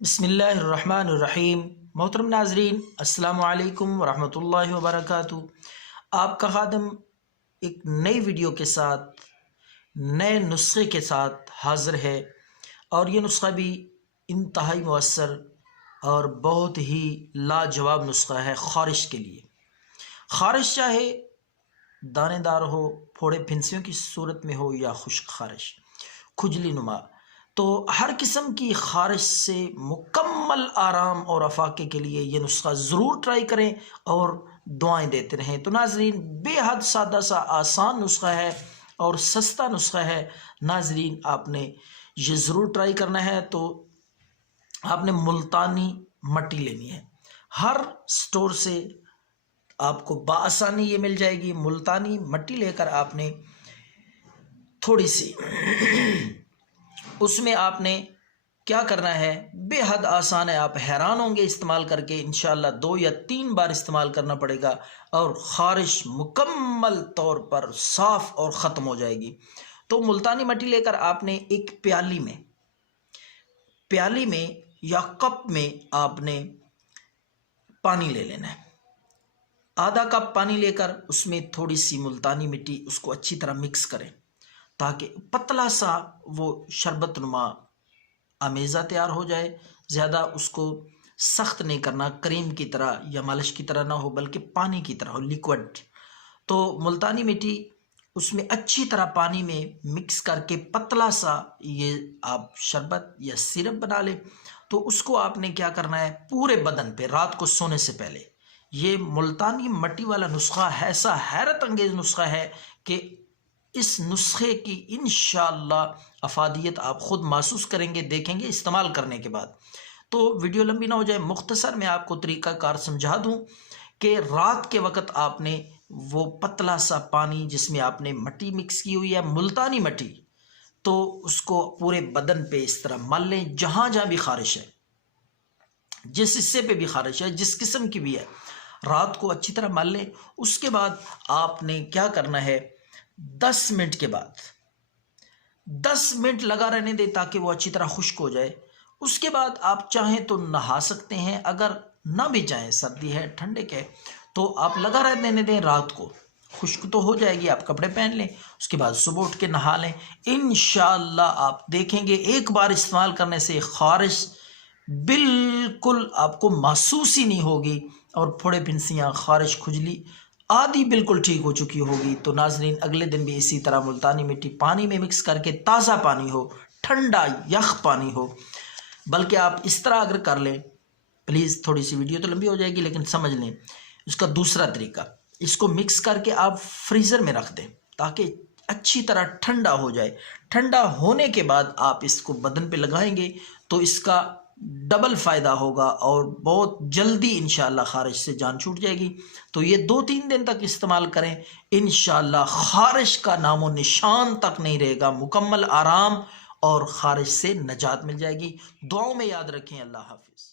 بسم اللہ الرحمن الرحیم۔ محترم ناظرین، السلام علیکم ورحمۃ اللہ وبرکاتہ۔ آپ کا خادم ایک نئی ویڈیو کے ساتھ، نئے نسخے کے ساتھ حاضر ہے، اور یہ نسخہ بھی انتہائی مؤثر اور بہت ہی لاجواب نسخہ ہے خارش کے لیے۔ خارش چاہے دانے دار ہو، پھوڑے پھنسیوں کی صورت میں ہو، یا خشک خارش، کھجلی نما، تو ہر قسم کی خارش سے مکمل آرام اور افاقے کے لیے یہ نسخہ ضرور ٹرائی کریں اور دعائیں دیتے رہیں۔ تو ناظرین، بے حد سادہ سا آسان نسخہ ہے اور سستا نسخہ ہے۔ ناظرین، آپ نے یہ ضرور ٹرائی کرنا ہے۔ تو آپ نے ملتانی مٹی لینی ہے، ہر سٹور سے آپ کو بآسانی یہ مل جائے گی۔ ملتانی مٹی لے کر آپ نے تھوڑی سی اس میں آپ نے کیا کرنا ہے، بے حد آسان ہے، آپ حیران ہوں گے استعمال کر کے۔ انشاءاللہ 2 یا 3 بار استعمال کرنا پڑے گا اور خارش مکمل طور پر صاف اور ختم ہو جائے گی۔ تو ملتانی مٹی لے کر آپ نے ایک پیالی میں یا کپ میں آپ نے پانی لے لینا ہے۔ آدھا کپ پانی لے کر اس میں تھوڑی سی ملتانی مٹی، اس کو اچھی طرح مکس کریں تاکہ پتلا سا وہ شربت نما آمیزہ تیار ہو جائے۔ زیادہ اس کو سخت نہیں کرنا، کریم کی طرح یا مالش کی طرح نہ ہو، بلکہ پانی کی طرح ہو، لیکوڈ۔ تو ملتانی مٹی اس میں اچھی طرح پانی میں مکس کر کے پتلا سا یہ آپ شربت یا سیرپ بنا لیں۔ تو اس کو آپ نے کیا کرنا ہے، پورے بدن پہ رات کو سونے سے پہلے، یہ ملتانی مٹی والا نسخہ ایسا حیرت انگیز نسخہ ہے کہ اس نسخے کی انشاءاللہ افادیت آپ خود محسوس کریں گے، دیکھیں گے استعمال کرنے کے بعد۔ تو ویڈیو لمبی نہ ہو جائے، مختصر میں آپ کو طریقہ کار سمجھا دوں کہ رات کے وقت آپ نے وہ پتلا سا پانی جس میں آپ نے مٹی مکس کی ہوئی ہے، ملتانی مٹی، تو اس کو پورے بدن پہ اس طرح مل لیں، جہاں جہاں بھی خارش ہے، جس حصے پہ بھی خارش ہے، جس قسم کی بھی ہے، رات کو اچھی طرح مل لیں۔ اس کے بعد آپ نے کیا کرنا ہے، 10 منٹ کے بعد 10 منٹ لگا رہنے دیں تاکہ وہ اچھی طرح خشک ہو جائے۔ اس کے بعد آپ چاہیں تو نہا سکتے ہیں، اگر نہ بھی چاہیں، سردی ہے، ٹھنڈے کے، تو آپ لگا رہنے دیں، رات کو خشک تو ہو جائے گی، آپ کپڑے پہن لیں، اس کے بعد صبح اٹھ کے نہا لیں۔ انشاءاللہ آپ دیکھیں گے ایک بار استعمال کرنے سے خارش بالکل آپ کو محسوس ہی نہیں ہوگی، اور پھوڑے پھنسیاں، خارش، کھجلی آدھی بالکل ٹھیک ہو چکی ہوگی۔ تو ناظرین، اگلے دن بھی اسی طرح ملتانی مٹی پانی میں مکس کر کے، تازہ پانی ہو، ٹھنڈا یخ پانی ہو، بلکہ آپ اس طرح اگر کر لیں، پلیز تھوڑی سی ویڈیو تو لمبی ہو جائے گی لیکن سمجھ لیں اس کا دوسرا طریقہ، اس کو مکس کر کے آپ فریزر میں رکھ دیں تاکہ اچھی طرح ٹھنڈا ہو جائے۔ ٹھنڈا ہونے کے بعد آپ اس کو بدن پہ لگائیں گے تو اس کا ڈبل فائدہ ہوگا، اور بہت جلدی انشاءاللہ خارش سے جان چھوٹ جائے گی۔ تو یہ 2-3 دن تک استعمال کریں، انشاءاللہ خارش کا نام و نشان تک نہیں رہے گا، مکمل آرام اور خارش سے نجات مل جائے گی۔ دعاؤں میں یاد رکھیں۔ اللہ حافظ۔